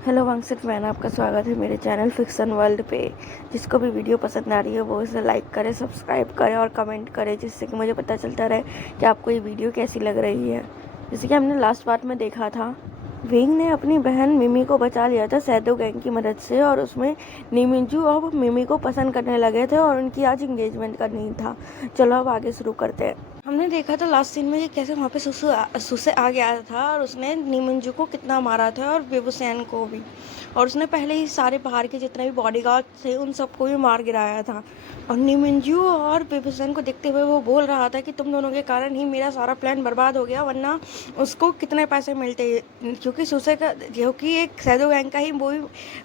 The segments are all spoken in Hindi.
हेलो वांगसित मैन, आपका स्वागत है मेरे चैनल फिक्सन वर्ल्ड पे। जिसको भी वीडियो पसंद आ रही है वो इसे लाइक करे, सब्सक्राइब करे और कमेंट करे, जिससे कि मुझे पता चलता रहे कि आपको ये वीडियो कैसी लग रही है। जैसे कि हमने लास्ट पार्ट में देखा था, विंग ने अपनी बहन मिमी को बचा लिया था सैडो गैंग की मदद से, और उसमें नीमिंजू अब मिमी को पसंद करने लगे थे और उनकी आज इंगेजमेंट करनी था। चलो अब आगे शुरू करते हैं। हमने देखा था लास्ट सीन में कि कैसे वहाँ पे सुसे आ गया था और उसने नीमिंजू को कितना मारा था और बेबुसैन को भी, और उसने पहले ही सारे बाहर के जितने भी बॉडीगार्ड थे उन सबको भी मार गिराया था। और नीमिंजू और बेबुसैन को देखते हुए वो बोल रहा था कि तुम दोनों के कारण ही मेरा सारा प्लान बर्बाद हो गया, वरना उसको कितने पैसे मिलते, क्योंकि सुसे का जो कि एक सैडो गैंग का ही वो भी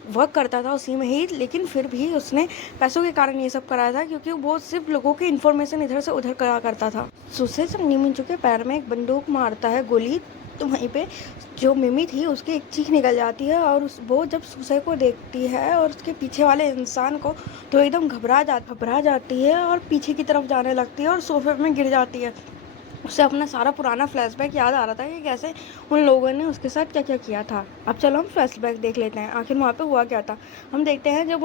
वर्क करता था उसी में ही, लेकिन फिर भी उसने पैसों के कारण ये सब कराया था, क्योंकि वो सिर्फ लोगों की इन्फॉर्मेशन इधर से उधर करा करता था। सुसे जब नीमिंजू के पैर में एक बंदूक मारता है गोली, तो वहीं पे जो मिमी थी उसकी एक चीख निकल जाती है, और वो जब सुसे को देखती है और उसके पीछे वाले इंसान को, तो एकदम घबरा जाती है और पीछे की तरफ जाने लगती है और सोफे में गिर जाती है। उसे अपना सारा पुराना फ्लैशबैक याद आ रहा था कि कैसे उन लोगों ने उसके साथ क्या क्या किया था। अब चलो हम फ्लैशबैक देख लेते हैं, आखिर वहाँ पे हुआ क्या था। हम देखते हैं जब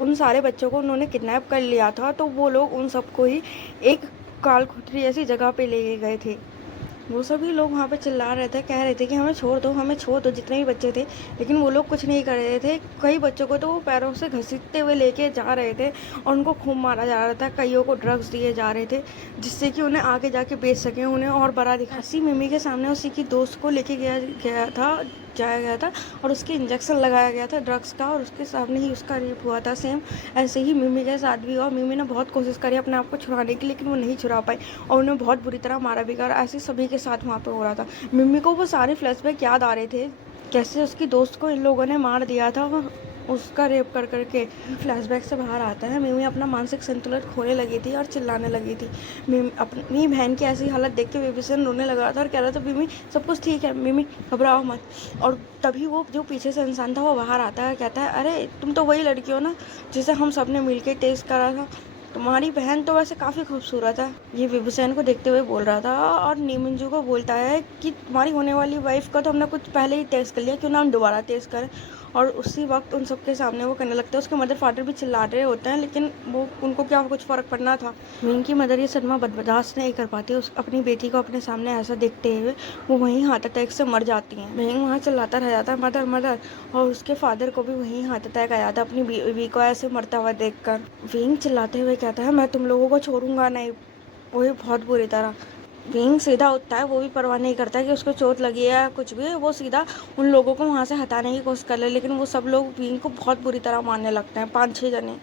उन सारे बच्चों को उन्होंने किडनैप कर लिया था, तो वो लोग उन सबको ही एक काल खुटरी ऐसी जगह पे ले गए थे। वो सभी लोग वहाँ पे चिल्ला रहे थे, कह रहे थे कि हमें छोड़ दो, हमें छोड़ दो, जितने भी बच्चे थे। लेकिन वो लोग कुछ नहीं कर रहे थे। कई बच्चों को तो वो पैरों से घसीटते हुए लेके जा रहे थे और उनको खूब मारा जा रहा था। कईयों को ड्रग्स दिए जा रहे थे जिससे कि उन्हें आगे जाके बेच सकें, उन्हें और बड़ा दिखा। हंसी मिमी के सामने उसी की दोस्त को लेके जाया गया था और उसके इंजेक्शन लगाया गया था ड्रग्स का, और उसके सामने ही उसका रेप हुआ था। सेम ऐसे ही मिमी के साथ भी, और मिमी ने बहुत कोशिश करी अपने आप को छुड़ाने की, लेकिन वो नहीं छुड़ा पाई और उन्हें बहुत बुरी तरह मारा भी। और ऐसे सभी के साथ वहाँ पे हो रहा था। मिमी को वो सारे फ्लैशबैक याद आ रहे थे, कैसे उसकी दोस्त को इन लोगों ने मार दिया था, उसका रेप कर करके। फ्लैशबैक से बाहर आता है, मिमी अपना मानसिक संतुलन खोने लगी थी और चिल्लाने लगी थी। मिमी अपनी बहन की ऐसी हालत देख के बेबीसन रोने लगा था और कह रहा था, मिमी सब कुछ ठीक है, मिमी घबराओ मत। और तभी वो जो पीछे से इंसान था वो बाहर आता है, कहता है, अरे तुम तो वही लड़की हो ना जिसे हम सब ने मिल के टेस्ट करा था, तुम्हारी बहन तो वैसे काफ़ी खूबसूरत है। ये बेबूसैन को देखते हुए बोल रहा था, और नीमिंजू को बोलता है कि तुम्हारी होने वाली वाइफ का तो हमने कुछ पहले ही टेस्ट कर लिया, क्यों ना हम दोबारा टेस्ट करें। और उसी वक्त उन सबके सामने वो करने लगता है। उसके मदर फादर भी चिल्ला रहे होते हैं, लेकिन वो उनको क्या कुछ फ़र्क पड़ना था। विंग की मदर ये सदमा बर्दाश्त नहीं कर पाती, उस अपनी बेटी को अपने सामने ऐसा देखते हुए वो वहीं हार्ट अटैक से मर जाती हैं। विंग वहाँ चिल्लाता रह जाता है, मदर मदर, और उसके फादर को भी वहीं हार्ट अटैक आया था अपनी बीवी को ऐसे मरता हुआ देखकर। विंग चिल्लाते हुए कहता है, मैं तुम लोगों को छोड़ूंगा नहीं, वो भी बहुत बुरी तरह। विंग सीधा उठता है, वो भी परवाह नहीं करता कि उसको चोट लगी है या कुछ भी, वो सीधा उन लोगों को वहाँ से हटाने की कोशिश कर ले। लेकिन वो सब लोग विंग को बहुत बुरी तरह मारने लगते हैं, 5-6 जने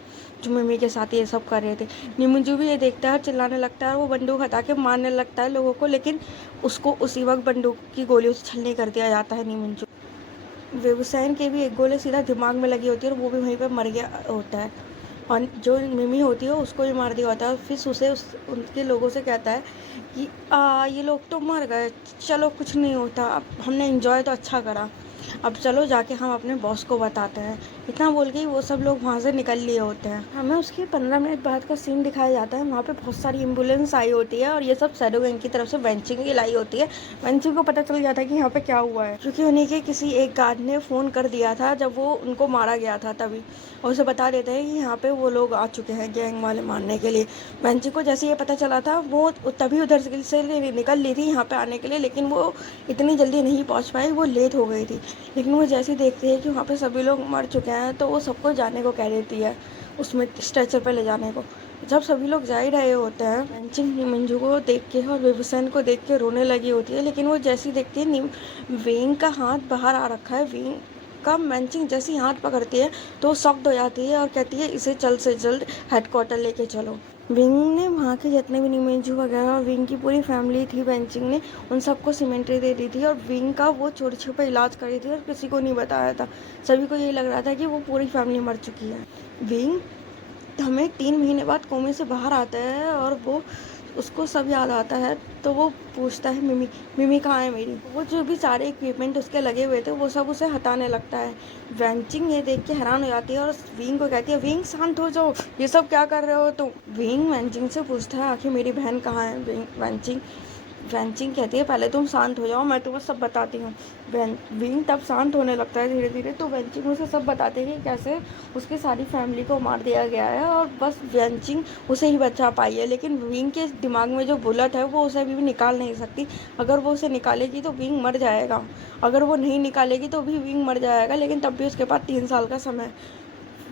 जो मिमी के साथ ये सब कर रहे थे। नीमिंजू भी ये देखता है, चिल्लाने लगता है और वो बंदूक हटा के मारने लगता है लोगों को, लेकिन उसको उसी वक्त बंदूक की गोलियों से छलनी कर दिया जाता है। नीमिंजू बेबूसैन के भी एक गोली सीधा दिमाग में लगी होती है और वो भी वहीं पर मर गया होता है, और जो मिमी होती है उसको भी मार दिया होता है। फिर उसे उनके लोगों से कहता है कि ये लोग तो मर गए, चलो कुछ नहीं होता, अब हमने एंजॉय तो अच्छा करा, अब चलो जाके हम अपने बॉस को बताते हैं। इतना बोल के ही वो सब लोग वहाँ से निकल लिए होते हैं। हमें उसके 15 मिनट बाद का सीन दिखाया जाता है। वहाँ पे बहुत सारी एम्बुलेंस आई होती है और ये सब शैडो गैंग की तरफ से वेंचिंग की लाई होती है। वेंचिंग को पता चल जाता है कि यहाँ पे क्या हुआ है, क्योंकि उन्हीं के किसी एक गार्ड ने फ़ोन कर दिया था जब वो उनको मारा गया था तभी, और उसे बता देते हैं कि यहाँ पे वो लोग आ चुके हैं गैंग वाले मारने के लिए। वेंचिंग को जैसे ये पता चला था वो तभी उधर से निकल ली थी यहाँ पे आने के लिए, लेकिन वो इतनी जल्दी नहीं पहुँच पाई, वो लेट हो गई थी। लेकिन वो जैसे ही देखती है कि वहाँ पे सभी लोग मर चुके हैं, तो वो सबको जाने को कह देती है, उसमें स्ट्रेचर पे ले जाने को। जब सभी लोग जा ही रहे होते हैं, वेंचिंग नीमिंजू को देख के और बेबूसैन को देख के रोने लगी होती है, लेकिन वो जैसी देखती है वेंग का हाथ बाहर आ रखा है, वेंग का वेंचिंग जैसी हाथ पकड़ती है तो वो शॉक्ड हो जाती है और कहती है, इसे जल्द से जल्द हेडक्वार्टर लेके चलो। विंग ने वहाँ के जितने भी नीमिंजू वगैरह और विंग की पूरी फैमिली थी, वेंचिंग ने उन सबको सीमेंट्री दे दी थी और विंग का वो चोरी छुपे इलाज करी थी और किसी को नहीं बताया था। सभी को ये लग रहा था कि वो पूरी फैमिली मर चुकी है। विंग हमें 3 महीने बाद कोमे से बाहर आता है और वो उसको सब याद आता है, तो वो पूछता है, मिमी मिमी कहाँ है मेरी। वो जो भी सारे इक्विपमेंट उसके लगे हुए थे वो सब उसे हटाने लगता है। वेंचिंग ये देख के हैरान हो जाती है और विंग को कहती है, विंग शांत हो जाओ, ये सब क्या कर रहे हो तुम। विंग वेंचिंग से पूछता है, आखिर मेरी बहन कहाँ है। वेंचिंग वैंचिंग कहती है पहले तुम शांत हो जाओ, मैं तुम्हें सब बताती हूँ। विंग तब शांत होने लगता है धीरे धीरे, तो वैंचिंग उसे सब बताते हैं कि कैसे उसकी सारी फैमिली को मार दिया गया है और बस वैंचिंग उसे ही बचा पाई है। लेकिन विंग के दिमाग में जो बुलेट है वो उसे अभी भी निकाल नहीं सकती। अगर वो उसे निकालेगी तो विंग मर जाएगा, अगर वो नहीं निकालेगी तो भी विंग मर जाएगा, लेकिन तब भी उसके पास 3 साल का समय।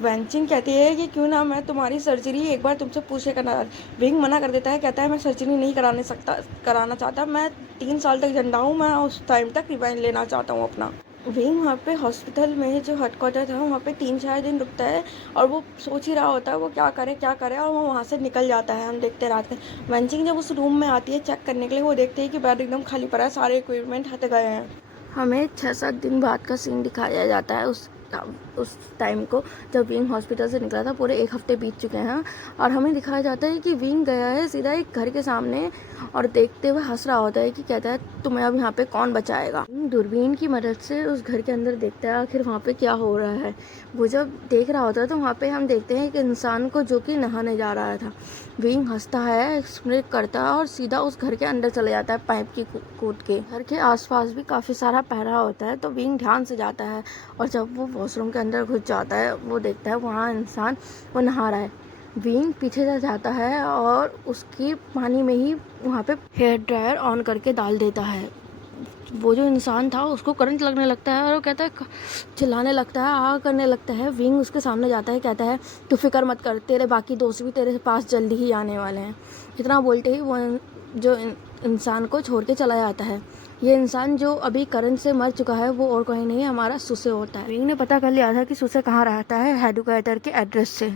वैंचिंग कहती है कि क्यों ना मैं तुम्हारी सर्जरी एक बार तुमसे पूछे करना। विंग मना कर देता है, कहता है मैं सर्जरी नहीं कराना चाहता, मैं 3 साल तक जिंदा हूँ, मैं उस टाइम तक रिवेंज लेना चाहता हूँ अपना। विंग वहाँ पे हॉस्पिटल में जो हेडक्वार्टर था वहाँ पे 3-4 दिन रुकता है और वो सोच ही रहा होता है वो क्या करे, और वो वहाँ से निकल जाता है। हम देखते रहते हैं वैंचिंग जब उस रूम में आती है चेक करने के लिए, वो देखते हैं कि बेड एकदम खाली पड़ा है, सारे इक्विपमेंट हट गए हैं। हमें 6-7 दिन बाद का सीन दिखाया जाता है उस टाइम को जब विंग हॉस्पिटल से निकला था। पूरे 1 हफ्ते बीत चुके हैं और हमें दिखाया जाता है कि विंग गया है सीधा एक घर के सामने और देखते हुए हंस रहा होता है कि कहता है तुम्हें अब यहाँ पे कौन बचाएगा। दूरबीन की मदद से उस घर के अंदर देखता है आखिर वहाँ पे क्या हो रहा है। वो जब देख रहा होता है तो वहाँ पे हम देखते हैं एक इंसान को जो कि नहाने जा रहा था। विंग हंसता है, स्प्रे करता है और सीधा उस घर के अंदर चले जाता है पाइप की कूद के। घर के आसपास भी काफ़ी सारा पहरा होता है तो विंग ध्यान से जाता है और जब वो वॉशरूम के अंदर घुस जाता है वो देखता है वहाँ इंसान वो नहा रहा है। विंग पीछे से जाता है और उसकी पानी में ही वहाँ पे हेयर ड्रायर ऑन करके डाल देता है। वो जो इंसान था उसको करंट लगने लगता है और वो कहता है, चिल्लाने लगता है, आग करने लगता है। विंग उसके सामने जाता है, कहता है तू फिक्र मत कर, तेरे बाकी दोस्त भी तेरे पास जल्दी ही आने वाले हैं। इतना बोलते ही वो जो इंसान को छोड़ के चला जाता है। ये इंसान जो अभी करंट से मर चुका है वो और कोई नहीं हमारा सुसे होता है। विंग ने पता कर लिया था कि सुसे कहाँ रहता है हेडक्वार्टर के एड्रेस से।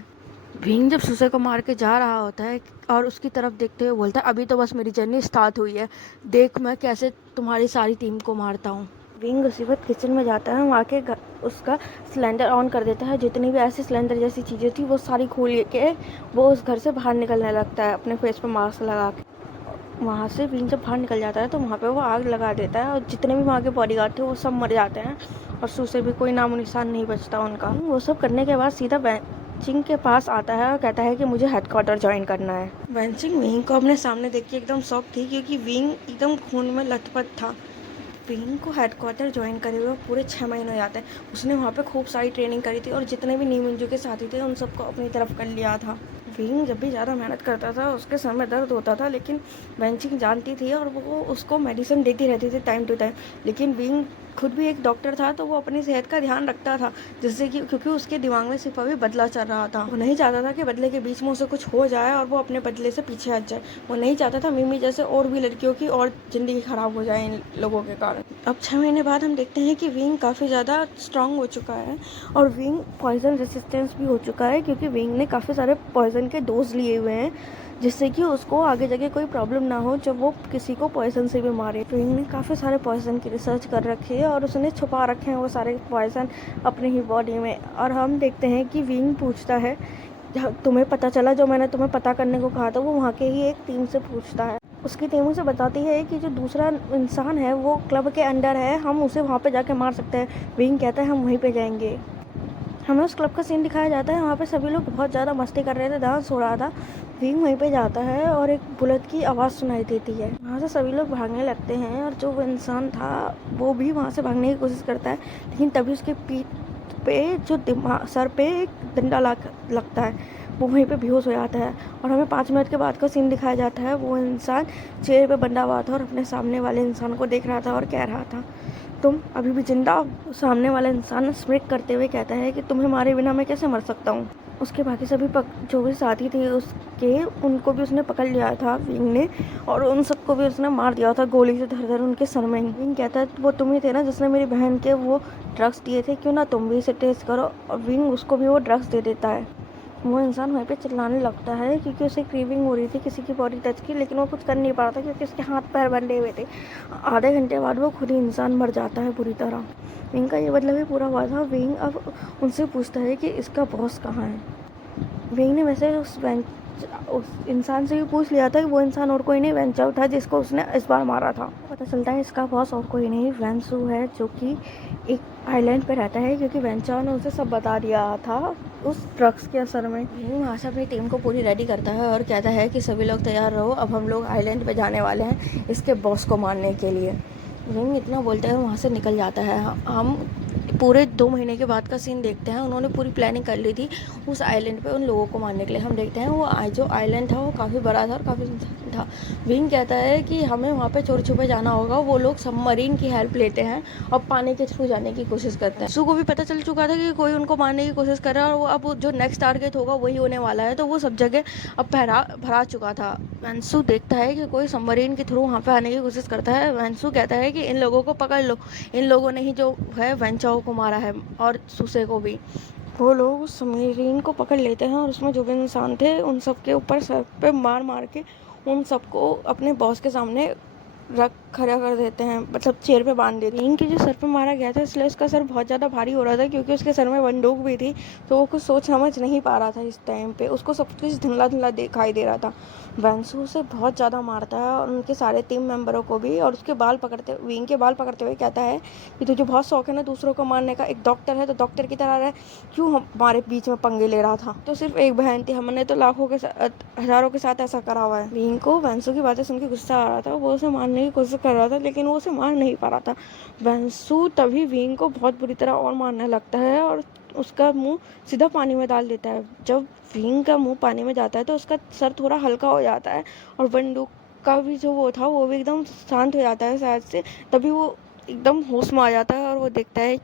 विंग जब सुसे को मार के जा रहा होता है और उसकी तरफ देखते हुए बोलता है अभी तो बस मेरी जर्नी स्टार्ट हुई है, देख मैं कैसे तुम्हारी सारी टीम को मारता हूँ। विंग उसी वक्त किचन में जाता है, वहाँ के उसका सिलेंडर ऑन कर देता है। जितनी भी ऐसी सिलेंडर जैसी चीज़ें थी वो सारी खोल के वो उस घर से बाहर निकलने लगता है अपने फेस पर मास्क लगा के। वहाँ से विंग जब बाहर निकल जाता है तो वहाँ पे वो आग लगा देता है और जितने भी वहाँ के बॉडीगार्ड थे वो सब मर जाते हैं और सुसे भी कोई नामो निशान नहीं बचता उनका। वो सब करने के बाद सीधा वैंचिंग के पास आता है और कहता है कि मुझे हेडक्वार्टर ज्वाइन करना है। वैंचिंग विंग को अपने सामने देख के एकदम शॉक थी क्योंकि विंग एकदम खून में लथपथ था। विंग को हेडक्वार्टर ज्वाइन करे हुए पूरे 6 महीने हो जाते हैं। उसने वहाँ पे खूब सारी ट्रेनिंग करी थी और जितने भी नीमंजू के साथी थे उन सबको अपनी तरफ कर लिया था। विंग जब भी ज़्यादा मेहनत करता था उसके सर में दर्द होता था, लेकिन वैंचिंग जानती थी और वो उसको मेडिसिन देती रहती थी टाइम टू टाइम। लेकिन विंग खुद भी एक डॉक्टर था तो वो अपनी सेहत का ध्यान रखता था, जिससे कि क्योंकि उसके दिमाग में सिर्फ अभी बदला चल रहा था। वो नहीं चाहता था कि बदले के बीच में उसे कुछ हो जाए और वो अपने बदले से पीछे हट जाए। वो नहीं चाहता था मिमी जैसे और भी लड़कियों की और ज़िंदगी ख़राब हो जाए इन लोगों के कारण। अब 6 महीने बाद हम देखते हैं कि विंग काफ़ी ज़्यादा स्ट्रांग हो चुका है और विंग पॉइजन रेसिस्टेंस भी हो चुका है क्योंकि विंग ने काफ़ी सारे पॉइजन के डोज लिए हुए हैं, जिससे कि उसको आगे जाके कोई प्रॉब्लम ना हो जब वो किसी को पॉइजन से भी मारे। विंग ने काफ़ी सारे पॉइजन की रिसर्च कर रखी है और उसने छुपा रखे हैं वो सारे पॉइजन अपनी ही बॉडी में। और हम देखते हैं कि विंग पूछता है तुम्हें पता चला जो मैंने तुम्हें पता करने को कहा था, वो वहाँ के ही एक टीम से पूछता है। उसकी टीम उसे बताती है कि जो दूसरा इंसान है वो क्लब के अंडर है, हम उसे वहाँ पे जाके मार सकते हैं। विंग कहता है हम वहीं पे जाएंगे। हमें उस क्लब का सीन दिखाया जाता है, वहाँ पे सभी लोग बहुत ज़्यादा मस्ती कर रहे थे, डांस हो रहा था। विंग वहीं पे जाता है और एक बुलेट की आवाज़ सुनाई देती है। वहाँ से सभी लोग भागने लगते हैं और जो वो इंसान था वो भी वहाँ से भागने की कोशिश करता है, लेकिन तभी उसके पीठ पे जो सर पे एक डंडा लगता है, वो वहीं पे बेहोश हो जाता है। और हमें 5 मिनट के बाद का सीन दिखाया जाता है, वो इंसान चेयर पे बंधा हुआ था और अपने सामने वाले इंसान को देख रहा था और कह रहा था तुम अभी भी जिंदा हो। सामने वाला इंसान स्मिक करते हुए कहता है कि तुम्हें मारे बिना मैं कैसे मर सकता हूँ। उसके बाकी सभी जो भी साथी थे उसके उनको भी उसने पकड़ लिया था विंग ने, और उन सबको भी उसने मार दिया था गोली से धर उनके सर में। विंग कहता है वो तुम ही थे ना जिसने मेरी बहन के वो ड्रग्स दिए थे, क्यों ना तुम भी इसे टेस्ट करो। और विंग उसको भी वो ड्रग्स दे देता है। वो इंसान वहीं पे चिल्लाने लगता है क्योंकि उसे क्रीविंग हो रही थी किसी की बॉडी टच की, लेकिन वो कुछ कर नहीं पा रहा था क्योंकि उसके हाथ पैर बंधे हुए थे। आधे घंटे बाद वो खुद ही इंसान मर जाता है बुरी तरह। विंग का ये मतलब ही पूरा हुआ था। विंग अब उनसे पूछता है कि इसका बॉस कहाँ है। विंग ने वैसे उस इंसान से भी पूछ लिया था कि वो इंसान और कोई नहीं वेंचाओ था जिसको उसने इस बार मारा था। पता चलता है इसका बॉस और कोई नहीं वेंसू है, जो कि एक आइलैंड पे रहता है क्योंकि वेंचाओ ने उसे सब बता दिया था उस ड्रग्स के असर में। वहाँ से अपनी टीम को पूरी रेडी करता है और कहता है कि सभी लोग तैयार रहो, अब हम लोग आइलैंड पे जाने वाले हैं इसके बॉस को मारने के लिए। विंग इतना बोलते हैं वहाँ से निकल जाता है। हम पूरे 2 महीने के बाद का सीन देखते हैं। उन्होंने पूरी प्लानिंग कर ली थी उस आइलैंड पे उन लोगों को मारने के लिए। हम देखते हैं वो जो आइलैंड था वो काफ़ी बड़ा था और काफ़ी सुनसान था। विंग कहता है कि हमें वहाँ पे चोरी छुपे जाना होगा। वो लोग सबमरीन की हेल्प लेते हैं और पानी के थ्रू जाने की कोशिश करते हैं। सू को भी पता चल चुका था कि कोई उनको मारने की कोशिश कर रहा है और वो अब जो नेक्स्ट टारगेट होगा वही होने वाला है, तो वो सब जगह अब भरा चुका था। वेंसू देखता है कि कोई सबमरीन के थ्रू वहाँ पे आने की कोशिश करता है। वेंसू कहता है कि इन लोगों को पकड़ लो, इन लोगों ने ही जो है वेंचाओ को मारा है और सुसे को भी। वो लोग उस सबमरीन को पकड़ लेते हैं और उसमें जो भी इंसान थे उन सब के ऊपर सर पे मार मार के उन सबको अपने बॉस के सामने रख खड़ा कर देते हैं, मतलब चेयर पे बांध देते हैं। विंग के जो सर पे मारा गया था इसलिए उसका सर बहुत ज़्यादा भारी हो रहा था, क्योंकि उसके सर में बंदूक भी थी, तो वो कुछ सोच समझ नहीं पा रहा था। इस टाइम पे उसको सब कुछ धुंधला धुंधला दिखाई दे रहा था। वेंसू उसे बहुत ज़्यादा मारता है और उनके सारे टीम मेंबरों को भी, और उसके बाल पकड़ते विंग के बाल पकड़ते हुए कहता है कि तुझे बहुत शौक है ना दूसरों को मारने का, एक डॉक्टर है तो डॉक्टर की तरह रहे, क्यों हमारे बीच में पंगे ले रहा था, तो सिर्फ एक बहन थी, हमने तो लाखों के हज़ारों के साथ ऐसा करा हुआ है। विंग को वेंसू की बातें सुन के गुस्सा आ रहा था। वो उसे मारने की कोशिश कर रहा था लेकिन वो उसे मार नहीं पा रहा था। वेंसू तभी विंग को बहुत बुरी तरह और मारने लगता है और उसका मुंह सीधा पानी में डाल देता है। जब विंग का मुंह पानी में जाता है तो उसका सर थोड़ा हल्का हो जाता है और बंदूक का भी जो वो था वो भी एकदम शांत हो जाता है शायद से। तभी वो एकदम होश में आ जाता है और वो देखता है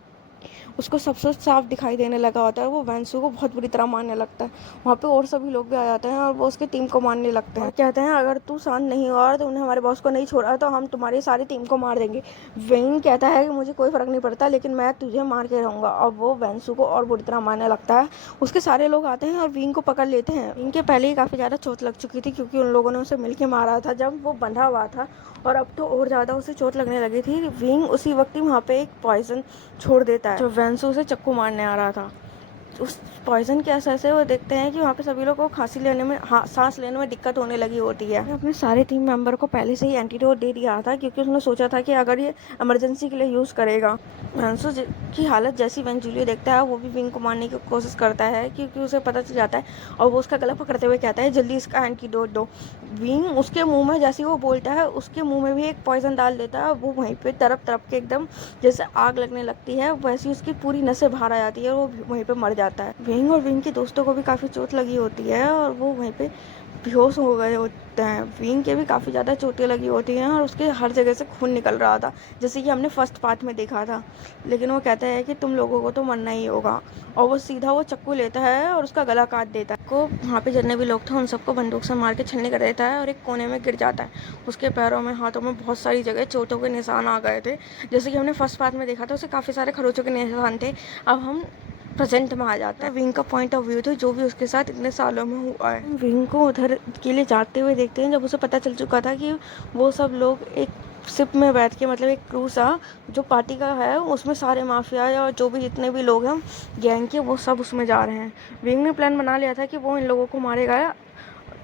उसको सब कुछ साफ दिखाई देने लगा होता है। वो वेंसू को बहुत बुरी तरह मारने लगता है। वहाँ पे और सभी लोग भी आ जाते हैं और वो उसकी टीम को मारने लगते हैं। कहते हैं अगर तू शांत नहीं हुआ तो उन्हें हमारे बॉस को नहीं छोड़ा तो हम तुम्हारी सारी टीम को मार देंगे। विंग कहता है कि मुझे कोई फर्क नहीं पड़ता लेकिन मैं तुझे मार के रहूंगा, और वो वेंसू को और बुरी तरह मारने लगता है। उसके सारे लोग आते हैं और विंग को पकड़ लेते हैं। विंग के पहले ही काफ़ी ज़्यादा चोट लग चुकी थी क्योंकि उन लोगों ने उसे मिलकर मारा था जब वो बंधा हुआ था, और अब तो और ज़्यादा उसे चोट लगने लगी थी। विंग उसी वक्त ही वहाँ पे एक पॉइजन छोड़ देता है जो वेंसू उसे चक्कू मारने आ रहा था। उस पॉइजन के असर से वो देखते हैं कि वहाँ पे सभी लोगों को खांसी लेने में सांस लेने में दिक्कत होने लगी होती है। अपने सारे टीम मेंबर को पहले से ही एंटीडोट दे दिया था क्योंकि उसने सोचा था कि अगर ये इमरजेंसी के लिए यूज़ करेगा। वेंसू की हालत जैसी वेंजूलियो देखता है वो भी विंग को मारने की कोशिश करता है क्योंकि उसे पता चल जाता है, और वो उसका गला पकड़ते हुए कहता है जल्दी इसका एंटीडोट दो। विंग उसके मुँह में जैसे वो बोलता है उसके मुँह में भी एक पॉइजन डाल देता है। वो वहीं पर तड़प के एकदम जैसे आग लगने लगती है वैसी उसकी पूरी नसें बाहर आ जाती है और वो वहीं पर मर जाता है। विंग और विंग के दोस्तों को भी काफ़ी चोट लगी होती है और वो वहीं पे बेहोश हो गए होते हैं। विंग के भी काफ़ी ज़्यादा चोटें लगी होती हैं और उसके हर जगह से खून निकल रहा था जैसे कि हमने फर्स्ट पार्ट में देखा था। लेकिन वो कहता है कि तुम लोगों को तो मरना ही होगा, और वो सीधा वो चक्कू लेता है और उसका गला काट देता है। को वहाँ पे जितने भी लोग थे उन सबको बंदूक से मार के छलनी कर देता है और एक कोने में गिर जाता है। उसके पैरों में हाथों में बहुत सारी जगह चोटों के निशान आ गए थे। जैसे कि हमने फर्स्ट पार्ट में देखा था उसे काफ़ी सारे खरोचों के निशान थे। अब हम प्रेजेंट में आ जाता है। विंग का पॉइंट ऑफ व्यू था जो भी उसके साथ इतने सालों में हुआ है। विंग को उधर के लिए जाते हुए देखते हैं जब उसे पता चल चुका था कि वो सब लोग एक शिप में बैठ के, मतलब एक क्रूज था जो पार्टी का है, उसमें सारे माफिया और जो भी जितने भी लोग हैं गैंग के वो सब उसमें जा रहे हैं। विंग ने प्लान बना लिया था कि वो इन लोगों को मारेगा,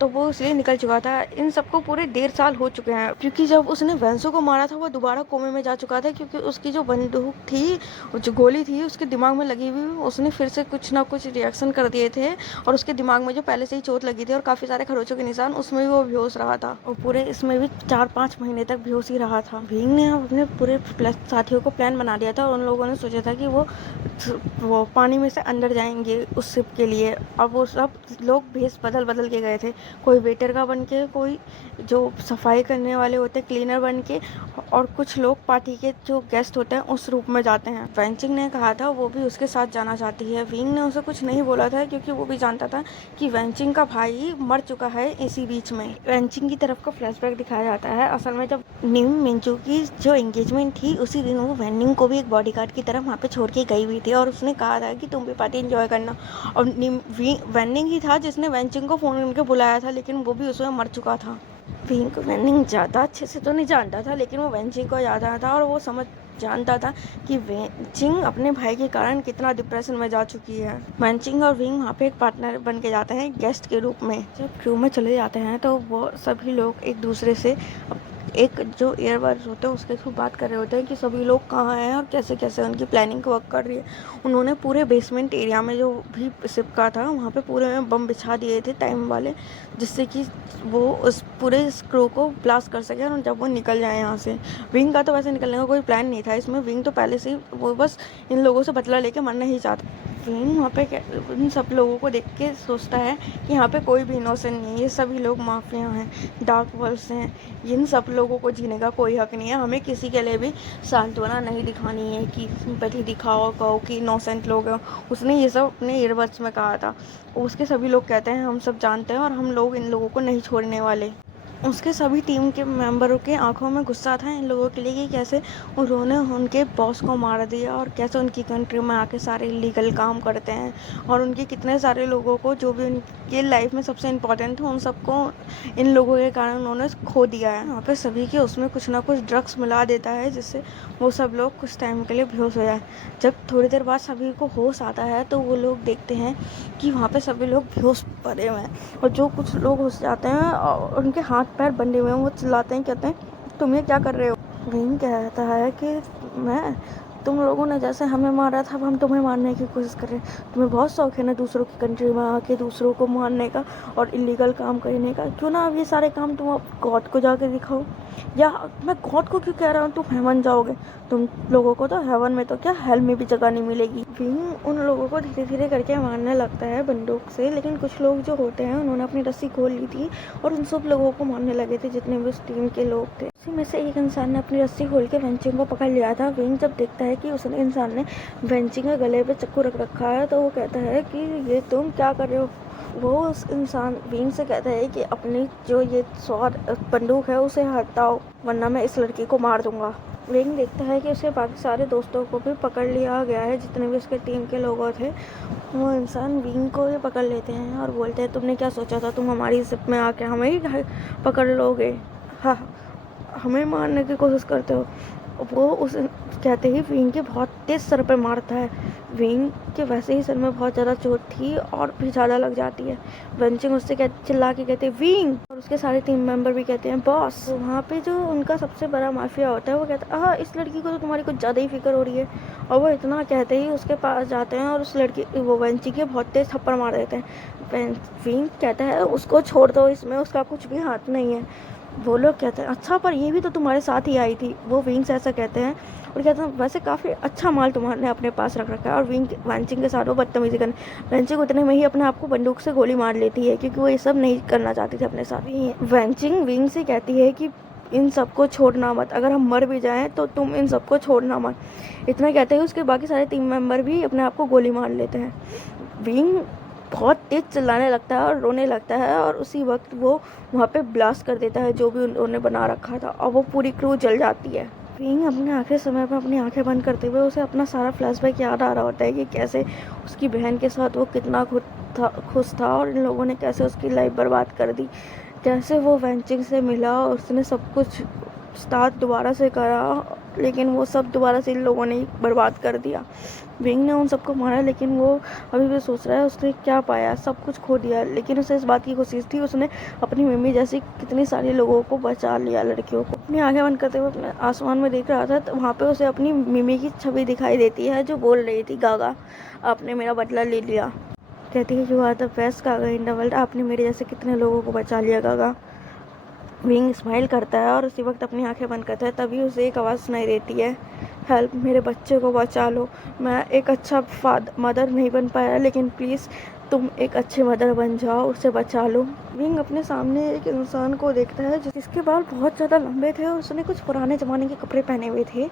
तो वो इसलिए निकल चुका था। इन सबको पूरे 1.5 साल हो चुके हैं क्योंकि जब उसने वेंसो को मारा था वो दोबारा कोमे में जा चुका था क्योंकि उसकी जो बंदूक थी, जो गोली थी उसके दिमाग में लगी हुई, उसने फिर से कुछ ना कुछ रिएक्शन कर दिए थे और उसके दिमाग में जो पहले से ही चोट लगी थी और काफ़ी सारे खरोचों के निशान, उसमें भी वो बेहोश रहा था और पूरे इसमें भी 4-5 महीने तक बेहोश ही रहा था। विंग ने अपने पूरे साथियों को प्लान बना दिया था और उन लोगों ने सोचा था कि वो पानी में से अंदर जाएंगे उस शिप के लिए। अब वो सब लोग भेष बदल बदल के गए थे, कोई वेटर का बन के, कोई जो सफाई करने वाले होते हैं क्लीनर बन के, और कुछ लोग पार्टी के जो गेस्ट होते हैं उस रूप में जाते हैं। वेंचिंग ने कहा था वो भी उसके साथ जाना चाहती है। विंग ने उसे कुछ नहीं बोला था क्योंकि वो भी जानता था कि वेंचिंग का भाई मर चुका है इसी बीच में। वेंचिंग की तरफ का फ्लैशबैक दिखाया जाता है। असल में जब निम मिंचू की जो एंगेजमेंट थी उसी दिन वो वेनिंग को भी एक बॉडीगार्ड की तरह वहाँ पे छोड़ के गई हुई थी और उसने कहा था कि तुम भी पार्टी एंजॉय करना, और वेनिंग ही था जिसने वेंचिंग को फोन करके बुलाया था, लेकिन वो भी उसमें मर चुका था। विंग वेनिंग ज़्यादा अच्छे से तो नहीं जानता था लेकिन वो वेंचिंग को जानता था और वो जानता था कि वेंचिंग अपने भाई के कारण कितना डिप्रेशन में जा चुकी है। वेंचिंग और विंग वहाँ पे एक पार्टनर बन के जाते हैं गेस्ट के रूप में। जब क्रू में चले जाते हैं तो वो सभी लोग एक दूसरे से एक जो एयरबड्स होते हैं उसके थ्रू बात कर रहे होते हैं कि सभी लोग कहाँ हैं और कैसे कैसे उनकी प्लानिंग वर्क कर रही है। उन्होंने पूरे बेसमेंट एरिया में जो भी शिप का था वहाँ पे पूरे में बम बिछा दिए थे टाइम वाले, जिससे कि वो उस पूरे क्रू को ब्लास्ट कर सके और जब वो निकल जाए यहाँ से। विंग का तो वैसे निकलने का कोई प्लान नहीं था इसमें, विंग तो पहले से ही वो बस इन लोगों से बदला लेके मरना ही चाहता। विंग वहाँ पे इन सब लोगों को देख के सोचता है कि यहाँ पे कोई भी इनोसेंट नहीं है, ये सभी लोग माफिया हैं, डार्क वर्ल्ड्स हैं, इन सब लोगों को जीने का कोई हक नहीं है। हमें किसी के लिए भी सांत्वना नहीं दिखानी है कि सिंपैथी दिखाओ, कहो कि इनोसेंट लोग हैं। उसने ये सब अपने ईयरबड्स में कहा था। उसके सभी लोग कहते हैं हम सब जानते हैं और हम लोग इन लोगों को नहीं छोड़ने वाले। उसके सभी टीम के मेंबरों के आंखों में गुस्सा था इन लोगों के लिए कि कैसे उन्होंने उनके बॉस को मार दिया और कैसे उनकी कंट्री में आके सारे इलीगल काम करते हैं और उनके कितने सारे लोगों को जो भी उनकी लाइफ में सबसे इम्पोर्टेंट थे उन सबको इन लोगों के कारण उन्होंने खो दिया है। वहाँ पे सभी के उसमें कुछ ना कुछ ड्रग्स मिला देता है जिससे वो सब लोग कुछ टाइम के लिए बेहोश हो जाए। जब थोड़ी देर बाद सभी को होश आता है तो वो लोग देखते हैं कि वहाँ पे सभी लोग बेहोश पड़े हुए हैं और जो कुछ लोग होश जाते हैं और उनके हाथ पैर बंधे हुए हैं, वो चिल्लाते हैं, कहते हैं तुम ये क्या कर रहे हो। विंग कहता है कि मैं तुम लोगों ने जैसे हमें मारा था अब हम तुम्हें मारने की कोशिश कर रहे हैं। तुम्हें बहुत शौक है ना दूसरों की कंट्री में आके दूसरों को मारने का और इलीगल काम करने का, क्यों ना अब ये सारे काम तुम गॉड को जाके दिखाओ। या मैं गॉड को क्यों कह रहा हूँ, तुम हेवन जाओगे, तुम लोगों को तो हेवन में तो क्या हेल में भी जगह नहीं मिलेगी। विंग उन लोगों को धीरे धीरे करके मारने लगता है बंदूक से, लेकिन कुछ लोग जो होते हैं उन्होंने अपनी रस्सी खोल ली थी और उन सब लोगों को मारने लगे थे जितने भी उस टीम के लोग थे। उसी में से एक इंसान ने अपनी रस्सी खोल के वेंचिंग को पकड़ लिया था। विंग जब देखता है कि उस इंसान ने वेंचिंग के गले पे चाकू रख रखा है तो वो कहता है कि ये तुम क्या कर रहे हो। वो उस इंसान विंग से कहता है कि अपनी जो ये बंदूक है उसे हटाओ वरना मैं इस लड़की को मार दूंगा। विंग देखता है कि उसके बाकी सारे दोस्तों को भी पकड़ लिया गया है, जितने भी उसके टीम के लोग थे। वो इंसान विंग को भी पकड़ लेते हैं और बोलते हैं तुमने क्या सोचा था, तुम हमारी शिप में आके हमें ही पकड़ लोगे, हाँ हमें मारने की कोशिश करते हो। वो उस कहते ही विंग के बहुत तेज सर पे मारता है। विंग के वैसे ही सर में बहुत ज़्यादा चोट थी और भी ज़्यादा लग जाती है। वेंचिंग उससे चिल्ला के कहते हैं विंग, और उसके सारे टीम मेंबर भी कहते हैं बॉस। तो वहाँ पे जो उनका सबसे बड़ा माफिया होता है वो कहता है हाँ इस लड़की को तो तुम्हारी कुछ ज़्यादा ही फिक्र हो रही है। और वो इतना कहते ही उसके पास जाते हैं और उस लड़की वो वेंचिंग के बहुत तेज थप्पड़ मार देते हैं। विंग कहता है उसको छोड़ दो, इसमें उसका कुछ भी हाथ नहीं है। वो लोग कहते हैं अच्छा पर ये भी तो तुम्हारे साथ ही आई थी। वो विंग से ऐसा कहते हैं और कहते हैं वैसे काफ़ी अच्छा माल तुम्हारे अपने पास रख रखा है। और वेंचिंग के साथ वो बदतमीजी करने, वेंचिंग उतने में ही अपने आप को बंदूक से गोली मार लेती है क्योंकि वो ये सब नहीं करना चाहती थी अपने साथ। वेंचिंग विंग से कहती है कि इन सबको छोड़ना मत, अगर हम मर भी जाएं तो तुम इन सबको छोड़ना मत। इतना कहते हैं उसके बाकी सारे टीम मेंबर भी अपने आप को गोली मार लेते हैं। विंग बहुत तेज चिल्लाने लगता है और रोने लगता है और उसी वक्त वो वहाँ पे ब्लास्ट कर देता है जो भी उन्होंने बना रखा था और वो पूरी क्रू जल जाती है। विंग अपने आखिरी समय पर अपनी आंखें बंद करते हुए उसे अपना सारा फ्लैशबैक याद आ रहा होता है कि कैसे उसकी बहन के साथ वो कितना खुश था और इन लोगों ने कैसे उसकी लाइफ बर्बाद कर दी। कैसे वो वेंचिंग से मिला, उसने सब कुछ स्टार्ट दोबारा से करा, लेकिन वो सब दोबारा से इन लोगों ने बर्बाद कर दिया। विंग ने उन सबको मारा लेकिन वो अभी भी सोच रहा है उसने क्या पाया, सब कुछ खो दिया। लेकिन उसे इस बात की कोशिश थी, उसने अपनी मम्मी जैसी कितनी सारी लोगों को बचा लिया, लड़कियों को। अपनी आंखें बंद करते हुए अपने आसमान में देख रहा था तो वहाँ पे उसे अपनी मम्मी की छवि दिखाई देती है जो बोल रही थी गागा आपने मेरा बदला ले लिया। कहती है you are the best gaga in the world, आपने मेरे जैसे कितने लोगों को बचा लिया गागा। विंग स्माइल करता है और उसी वक्त अपनी आंखें बंद करता है। तभी उसे एक आवाज़ सुनाई देती है हेल्प, मेरे बच्चे को बचा लो। मैं एक अच्छा मदर नहीं बन पाया लेकिन प्लीज़ तुम एक अच्छे मदर बन जाओ, उसे बचा लो। विंग अपने सामने एक इंसान को देखता है जिसके बाल बहुत ज़्यादा लंबे थे और उसने कुछ पुराने ज़माने के कपड़े पहने हुए थे।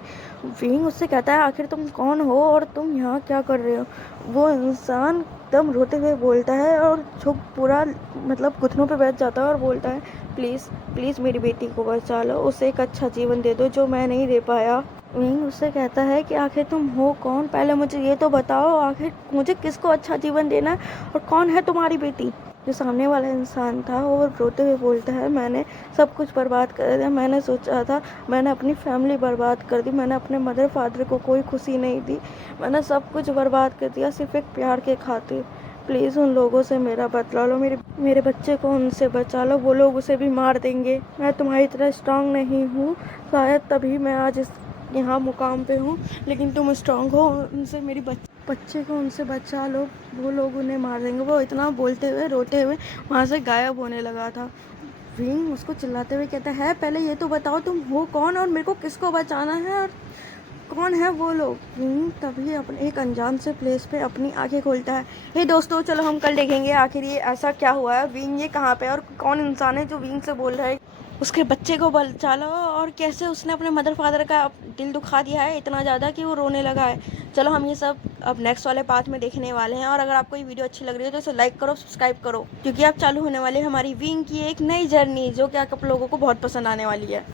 विंग उससे कहता है आखिर तुम कौन हो और तुम यहाँ क्या कर रहे हो। वो इंसान एकदम रोते हुए बोलता है और झुक पूरा मतलब घुटनों पे बैठ जाता है और बोलता है प्लीज़ प्लीज़ मेरी बेटी को बचा लो, उसे एक अच्छा जीवन दे दो जो मैं नहीं दे पाया। विंग उससे कहता है कि आखिर तुम हो कौन, पहले मुझे ये तो बताओ आखिर मुझे किसको अच्छा जीवन देना है और कौन है तुम्हारी बेटी। जो सामने वाला इंसान था वो रोते हुए बोलता है मैंने सब कुछ बर्बाद कर दिया, मैंने सोचा था, मैंने अपनी फैमिली बर्बाद कर दी, मैंने अपने मदर फादर को कोई खुशी नहीं दी, मैंने सब कुछ बर्बाद कर दिया सिर्फ एक प्यार के खातिर। प्लीज़ उन लोगों से मेरा बदला लो, मेरे बच्चे को उनसे बचा लो। वो लोग उसे भी मार देंगे। मैं तुम्हारी तरह स्ट्रांग नहीं हूँ, शायद तभी मैं आज यहाँ मुकाम पे हूँ, लेकिन तुम स्ट्रांग हो। उनसे मेरी बच्चे को उनसे बचा लो, वो लोग उन्हें मार देंगे। वो इतना बोलते हुए रोते हुए वहाँ से गायब होने लगा था। विंग उसको चिल्लाते हुए कहता है, पहले ये तो बताओ तुम हो कौन और मेरे को किसको बचाना है और कौन है वो लोग। विंग तभी अपने एक अनजान से प्लेस पे अपनी आंखें खोलता है। हे दोस्तों, चलो हम कल देखेंगे आखिर ये ऐसा क्या हुआ है, विंग ये कहाँ पे है और कौन इंसान है जो विंग से बोल रहा है उसके बच्चे को बचा लो, और कैसे उसने अपने मदर फादर का दिल दुखा दिया है इतना ज़्यादा कि वो रोने लगा है। चलो हम ये सब अब नेक्स्ट वाले पार्ट में देखने वाले हैं। और अगर आपको ये वीडियो अच्छी लग रही है तो इसे लाइक करो, सब्सक्राइब करो, क्योंकि अब चालू होने वाली है हमारी विंग की एक नई जर्नी जो कि आप लोगों को बहुत पसंद आने वाली है।